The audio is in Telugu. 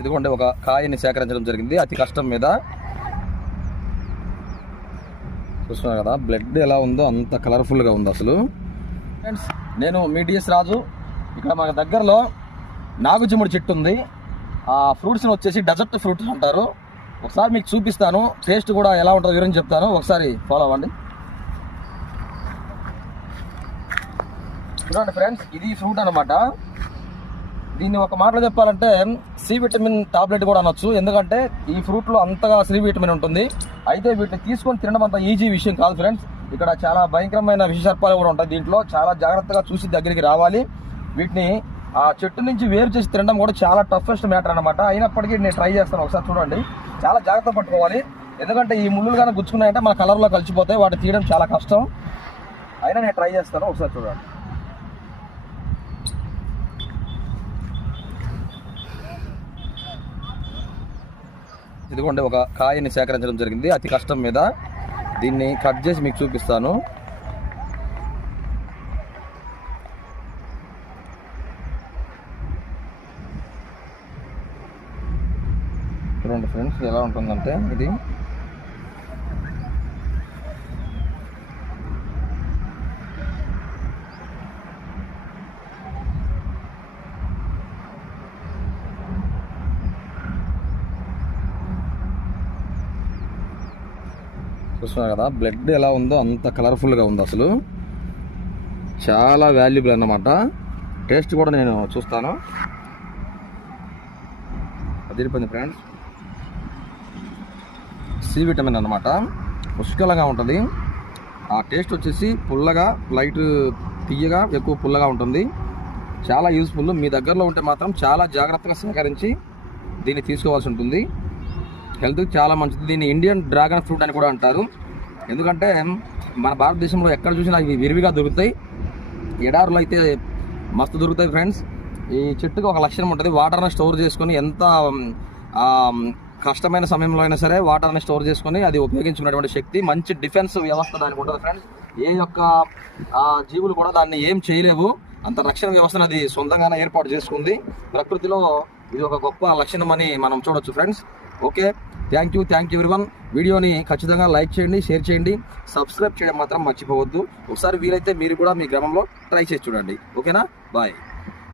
ఇదిగోండి ఒక కాయని సేకరించడం జరిగింది. అతి కష్టం మీద చూస్తున్నారు కదా బ్లడ్ ఎలా ఉందో అంత కలర్ఫుల్గా ఉంది అసలు. ఫ్రెండ్స్ నేను మీడియస్ రాజు. ఇక్కడ మన దగ్గరలో నాగుజిముడి చెట్టు ఉంది. ఆ ఫ్రూట్స్ని వచ్చేసి డెజర్ట్ ఫ్రూట్స్ అంటారు. ఒకసారి మీకు చూపిస్తాను. టేస్ట్ కూడా ఎలా ఉంటుందో వివరించి చెప్తాను. ఒకసారి ఫాలో అవ్వండి. చూడండి ఫ్రెండ్స్ ఇది ఫ్రూట్ అన్నమాట. దీన్ని ఒక మాటలో చెప్పాలంటే సి విటమిన్ టాబ్లెట్ కూడా అనొచ్చు. ఎందుకంటే ఈ ఫ్రూట్లో అంతగా సి విటమిన్ ఉంటుంది. అయితే వీటిని తీసుకొని తినడం అంత ఈజీ విషయం కాదు ఫ్రెండ్స్. ఇక్కడ చాలా భయంకరమైన విషసర్పాలు కూడా ఉంటాయి దీంట్లో. చాలా జాగ్రత్తగా చూసి దగ్గరికి రావాలి. వీటిని ఆ చెట్టు నుంచి వేరు చేసి తినడం కూడా చాలా టఫెస్ట్ మ్యాటర్ అనమాట అయినప్పటికీ నేను ట్రై చేస్తాను. ఒకసారి చూడండి. చాలా జాగ్రత్త పట్టుకోవాలి. ఎందుకంటే ఈ ముళ్ళు కానీ గుచ్చుకున్నాయంటే మన కలర్లో కలిసిపోతాయి. వాటిని తీయడం చాలా కష్టం. అయినా నేను ట్రై చేస్తాను. ఒకసారి చూడండి. ఇదిగోండి ఒక కాయని సేకరించడం జరిగింది. అతి కష్టం మీద దీన్ని కట్ చేసి మీకు చూపిస్తాను. చూడండి ఫ్రెండ్స్ ఎలా ఉంటుందంటే ఇది. చూస్తున్నారు కదా బ్లడ్ ఎలా ఉందో అంత కలర్ఫుల్గా ఉంది అసలు. చాలా వాల్యుబుల్ అన్నమాట. టేస్ట్ కూడా నేను చూస్తాను. అదిరిపోయింది ఫ్రెండ్స్ సి విటమిన్ అన్నమాట. పుష్కలంగా ఉంటుంది. ఆ టేస్ట్ వచ్చేసి పుల్లగా లైట్ తీయగా ఎక్కువ పుల్లగా ఉంటుంది. చాలా యూస్ఫుల్ మీ దగ్గరలో ఉంటే మాత్రం చాలా జాగ్రత్తగా సేకరించి దీన్ని తీసుకోవాల్సి ఉంటుంది. హెల్త్కి చాలా మంచిది. దీన్ని ఇండియన్ డ్రాగన్ ఫ్రూట్ అని కూడా అంటారు. ఎందుకంటే మన భారతదేశంలో ఎక్కడ చూసినా ఇవి విరివిగా దొరుకుతాయి. ఎడారులు అయితే మస్తు దొరుకుతాయి ఫ్రెండ్స్. ఈ చెట్టుకు ఒక లక్షణం ఉంటుంది. వాటర్ని స్టోర్ చేసుకొని ఎంత కష్టమైన సమయంలో అయినా సరే వాటర్ని స్టోర్ చేసుకొని అది ఉపయోగించుకున్నటువంటి శక్తి మంచి డిఫెన్స్ వ్యవస్థ దానికి ఉంటుంది ఫ్రెండ్స్. ఏ యొక్క జీవులు కూడా దాన్ని ఏం చేయలేవు. అంత రక్షణ వ్యవస్థను అది సొంతంగానే ఏర్పాటు చేసుకుంది. ప్రకృతిలో ఇది ఒక గొప్ప లక్షణం అని మనం చూడొచ్చు friends. Okay? Thank you thank you everyone వీడియోని ఖచ్చితంగా లైక్ చేయండి షేర్ చేయండి. సబ్స్క్రైబ్ చేయడం మాత్రం మర్చిపోవద్దు. ఒకసారి వీలైతే మీరు కూడా మీ గ్రామంలో ట్రై చేసి చూడండి. ఓకేనా? బాయ్